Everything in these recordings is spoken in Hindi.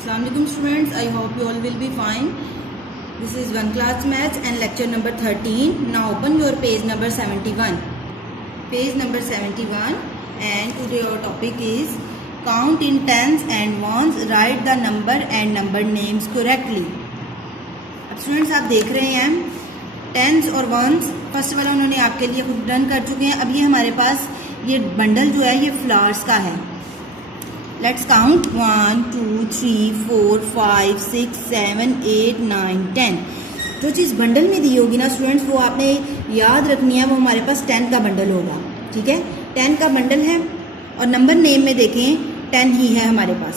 Assalamualaikum students, I hope you all will be fine. This is one class maths and lecture number 13. Now open your page number 71. Page number 71 and today our topic is count in tens and ones, write the number and number names correctly. अब स्टूडेंट्स आप देख रहे हैं टेंस और वंस फर्स्ट वाला उन्होंने आपके लिए खुद डन कर चुके हैं। अब ये हमारे पास ये बंडल जो है ये फ्लावर्स का है। Let's count 1 2 3 4 5 6 7 8 9 10। जो चीज़ बंडल में दी होगी ना स्टूडेंट्स वो आपने याद रखनी है, वो हमारे पास 10 का बंडल होगा। ठीक है, 10 का बंडल है और नंबर नेम में देखें 10 ही है हमारे पास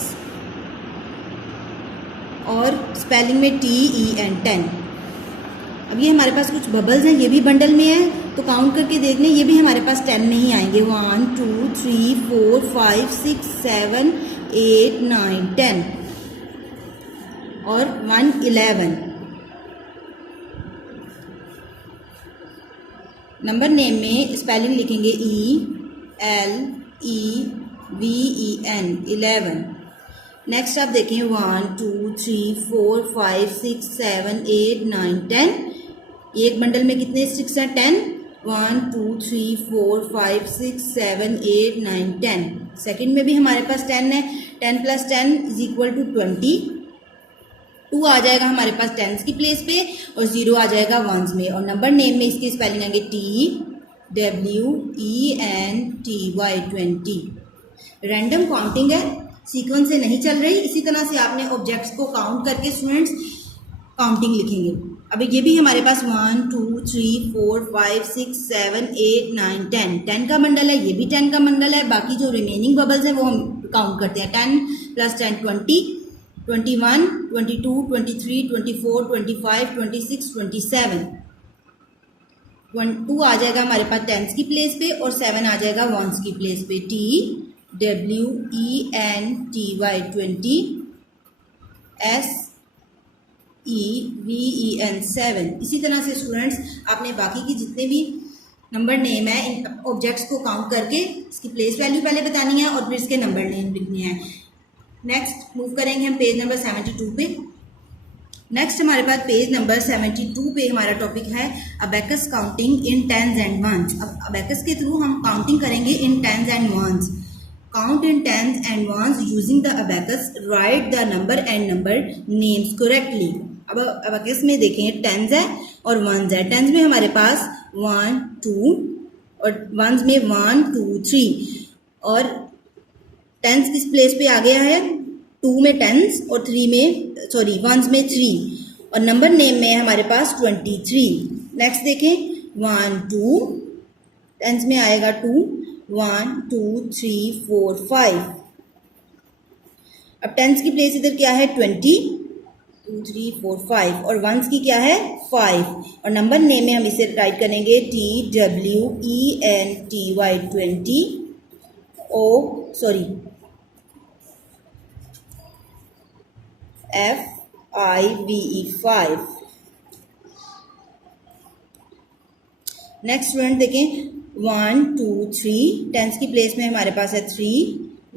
और स्पेलिंग में TEN 10। अब ये हमारे पास कुछ बबल्स हैं, ये भी बंडल में है तो काउंट करके देख लें, ये भी हमारे पास 10 में ही आएंगे। 1 2 3 4 5 6 7 8 9 10 और 1 11। नंबर नेम में स्पेलिंग लिखेंगे ELEVEN 11। नेक्स्ट आप देखें 1 2 3 4 5 6 7 8 9 10। एक बंडल में कितने स्टिक्स हैं? 10। 1 2 3 4 5 6 7 8 9 10। सेकंड में भी हमारे पास 10 है। 10 + 10 = 20। 2 आ जाएगा हमारे पास टेंस की प्लेस पे और 0 आ जाएगा वंस में। और नंबर नेम में इसकी स्पेलिंग आएंगे TWENTY 20। रैंडम काउंटिंग है, सीक्वेंस से नहीं चल रही। इसी तरह से आपने ऑब्जेक्ट्स को काउंट करके स्टूडेंट्स काउंटिंग लिखेंगे। अब ये भी हमारे पास 1 2 3 4 5 6 7 8 9 10। 10 का बंडल है, ये भी 10 का बंडल है। बाकी जो रिमेनिंग बबल्स है वो हम काउंट करते हैं। 10 + 10 20, 21 22 23 24 25 26 27। 2 आ जाएगा हमारे पास टेंस की प्लेस पे और 7 आ जाएगा वंस की प्लेस पे। TWENTY 20 SEVEN 7। इसी तरह से स्टूडेंट्स आपने बाकी की जितने भी नंबर नेम है इन ऑब्जेक्ट्स को काउंट करके इसकी प्लेस वैल्यू पहले बतानी है और फिर इसके नंबर नेम लिखने हैं। नेक्स्ट मूव करेंगे हम पेज नंबर 72 पे। नेक्स्ट हमारे पास पेज नंबर 72 पे हमारा टॉपिक है abacus counting in tens and ones. अब अबेकस के थ्रू हम काउंटिंग करेंगे in tens and ones. Count in tens and ones using the abacus. Write the number and number names correctly. अब abacus में देखें tens है और ones है। tens में हमारे पास 1 2 और ones में 1 2 3 और tens किस प्लेस पे आ गया है? 2 में tens और 3 में ones में 3 और नंबर नेम में हमारे पास 23। नेक्स्ट देखें 1 2 tens में आएगा 2 1 2 3 4 5। अब टेंस की प्लेस इधर क्या है? 20 2 3 4 5 और वंस की क्या है? 5 और नंबर नेम में हम इसे राइट करेंगे TWENTY 20 FIVE 5। नेक्स्ट स्टूडेंट देखें 1 2 3 टेंस की प्लेस में हमारे पास है 3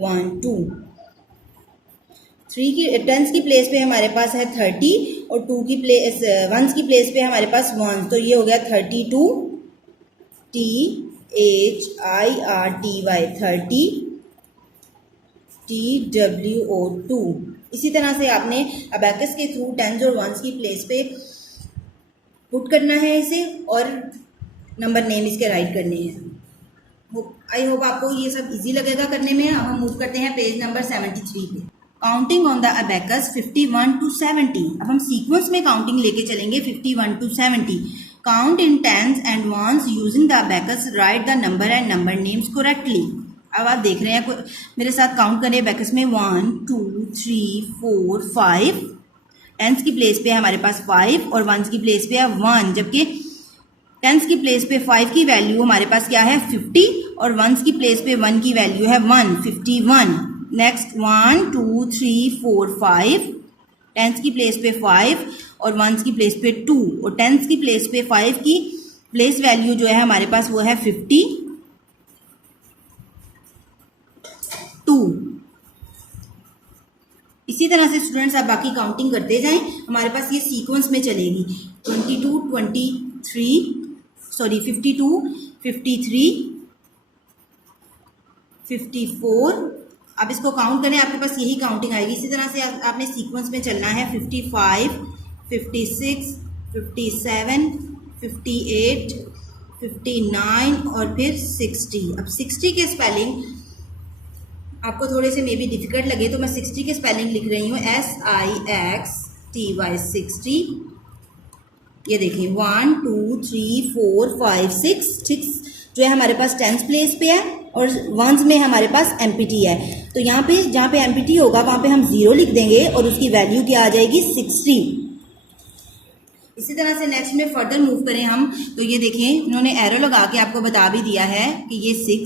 1 2। 3 की टेंस की प्लेस पे हमारे पास है 30 और 2 की प्लेस वंस की प्लेस पे हमारे पास 1 तो ये हो गया 32 THIRTY 30 TWO2। इसी तरह से आपने अबेकस के थ्रू टेंस और वंस की प्लेस पे पुट करना है इसे और नंबर नेम इसके राइट करने हैं। आई होप आपको ये सब इजी लगेगा करने में। अब हम मूव करते हैं पेज नंबर 73 पे। Counting on the abacus 51 to 70। अब हम सीक्वेंस में काउंटिंग लेके चलेंगे 51 to 70। Count in tens and ones using the abacus, write the number and number names correctly. अब आप देख रहे हैं मेरे साथ काउंट करें अबेकस में 1 2 3 4 5। टेंस की प्लेस पे हमारे पास 5 और वंस की प्लेस पे है 1, जबकि टेंस की प्लेस पे 5 की वैल्यू हमारे पास क्या है? 50 और वंस की प्लेस पे 1 की वैल्यू है 151। नेक्स्ट 1 2 3 4 5 टेंस की प्लेस पे 5 और वंस की प्लेस पे 2 और टेंस की प्लेस पे 5 की प्लेस वैल्यू जो है हमारे पास वो है 52। इसी तरह से स्टूडेंट्स आप बाकी काउंटिंग करते जाएं, हमारे पास ये सीक्वेंस में चलेगी 22, 23, सॉरी 52, 53, 54। आप इसको काउंट करें, आपके पास यही काउंटिंग आएगी। इसी तरह से आपने सीक्वेंस में चलना है 55, 56, 57, 58, 59 और फिर 60। अब 60 के स्पेलिंग आपको थोड़े से मे बी डिफिकल्ट लगे तो मैं 60 के स्पेलिंग लिख रही हूँ SIXTY 60। ये देखिए 1 2 3 4 5 6 जो है हमारे पास टेंस प्लेस पे है और वंस में हमारे पास एमपीटी है। तो यहाँ पे जहाँ पे एमपीटी होगा वहाँ पे हम 0 लिख देंगे और उसकी वैल्यू क्या आ जाएगी 60। इसी तरह से नेक्स्ट में फर्दर मूव करें हम तो ये देखें इन्होंने एरो लगा के आपको बता भी दिया है कि ये 6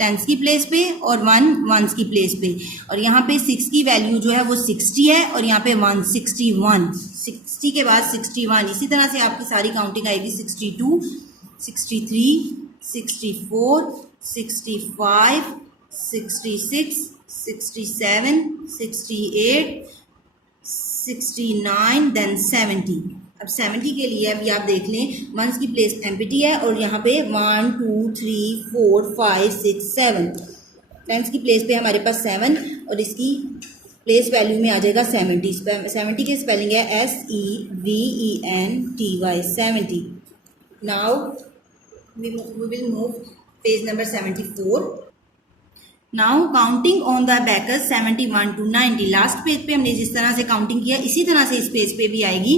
टेंस की प्लेस पे और 1 वंस की प्लेस पे, और यहाँ पे 6 की वैल्यू जो है वो 60 है और यहाँ पे 161, 60 के बाद 61। इसी तरह से आपकी सारी काउंटिंग आएगी 62, 63, 64, 65, 66, 67, 68, 69 देन 70। अब 70 के लिए अभी आप देख लें वंस की प्लेस एम्प्टी है और यहाँ पे 1 2 3 4 5 6 7 टेंस की प्लेस पे हमारे पास 7 और इसकी प्लेस वैल्यू में आ जाएगा 70। 70 के स्पेलिंग है SEVENTY 70। Now we will move page number 74. Now counting on the bakers 71 to 90। Last page पे हमने जिस तरह से काउंटिंग किया इसी तरह से इस पेज पे भी आएगी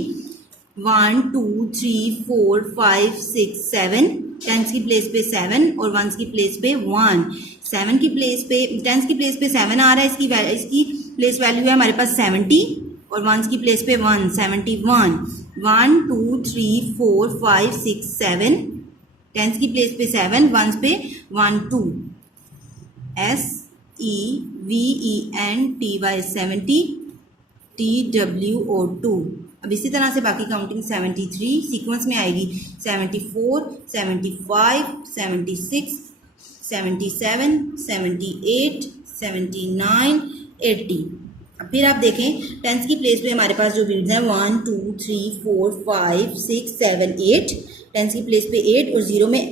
1 2 3 4 5 6 7 टेंस की प्लेस पे 7 और वंस की प्लेस पे 1। 7 की प्लेस पे टेंस की प्लेस पे 7 आ रहा है, इसकी प्लेस वैल्यू है हमारे पास 70 और वंस की प्लेस पे 1 71। 1 2 3 4 5 6 7 टेंस की प्लेस पे 7 वंस पे 1 2। SEVENTY 70 TWO2। अब इसी तरह से बाकी काउंटिंग 73 सीक्वेंस में आएगी 74 75 76 77 78 79 80। अब फिर आप देखें टेंस की प्लेस पे हमारे पास जो बीट्स हैं 1 2 3 4 5 6 7 8 टेंस की प्लेस पे 8 और 0 में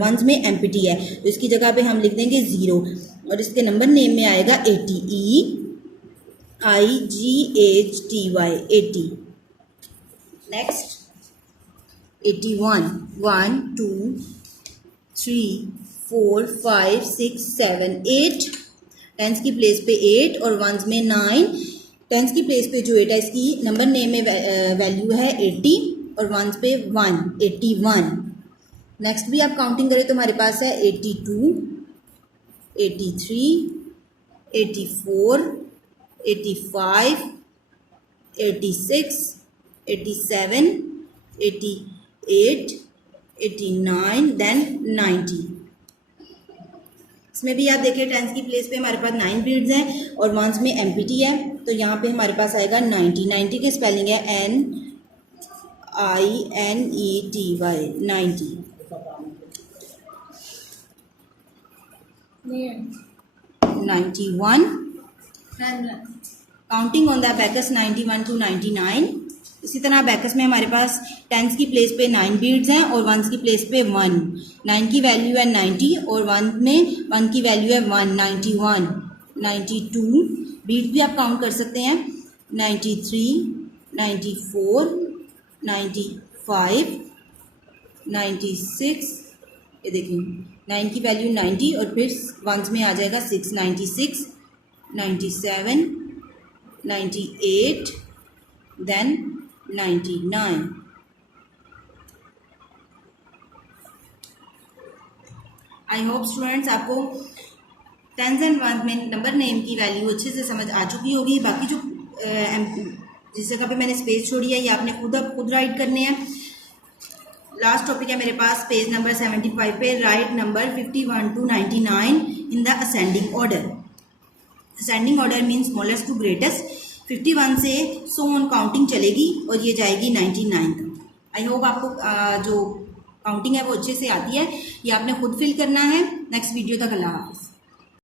वंस में एम्प्टी है तो इसकी जगह पे हम लिख देंगे 0 और इसके नंबर नेम में आएगा 80 EIGHTY 80। नेक्स्ट 81 1 2 3 4 5 6 7 8 टेंस की प्लेस पे 8 और वंस में 9। टेंस की प्लेस पे जो 8 है इसकी नंबर नेम में वैल्यू है 80 और वंस पे 1 81। नेक्स्ट भी आप काउंटिंग करें तो हमारे पास है 82 83 84 85 86 87 88 89 देन 90। इसमें भी आप देखिए टेंस की प्लेस पे हमारे पास 9 बीट्स हैं और वंस में एम्प्टी है तो यहाँ पे हमारे पास आएगा 90। 90 के स्पेलिंग है NINETY 90। 91 counting on the Bacchus 91 to 99। इसी तरह बैकस में हमारे पास टेंस की प्लेस पे 9 बीट्स हैं और वंस की प्लेस पे 1। 9 की वैल्यू है 90 और 1 की वैल्यू है 1 91 92 बीट्स भी आप काउंट कर सकते हैं 93 94 95 96। ये देखिए 9 की वैल्यू 90 और फिर वंस में आ जाएगा 6 96 97 98 देन 99। आई होप स्टूडेंट्स आपको टेंस एंड वंस में नंबर नेम की वैल्यू अच्छे से समझ आ चुकी होगी। बाकी जो जिस जगह पे मैंने स्पेस छोड़ी है ये आपने खुद राइट करने हैं। लास्ट टॉपिक है मेरे पास पेज नंबर 75 पे write number 51 to 99 in the ascending order. Ascending order means smallest to greatest. 51 से सो ऑन काउंटिंग चलेगी और ये जाएगी 99 तक। आई होप आपको जो काउंटिंग है वो अच्छे से आती है। ये आपने खुद फिल करना है। नेक्स्ट वीडियो तक अल्लाह हाफिज़।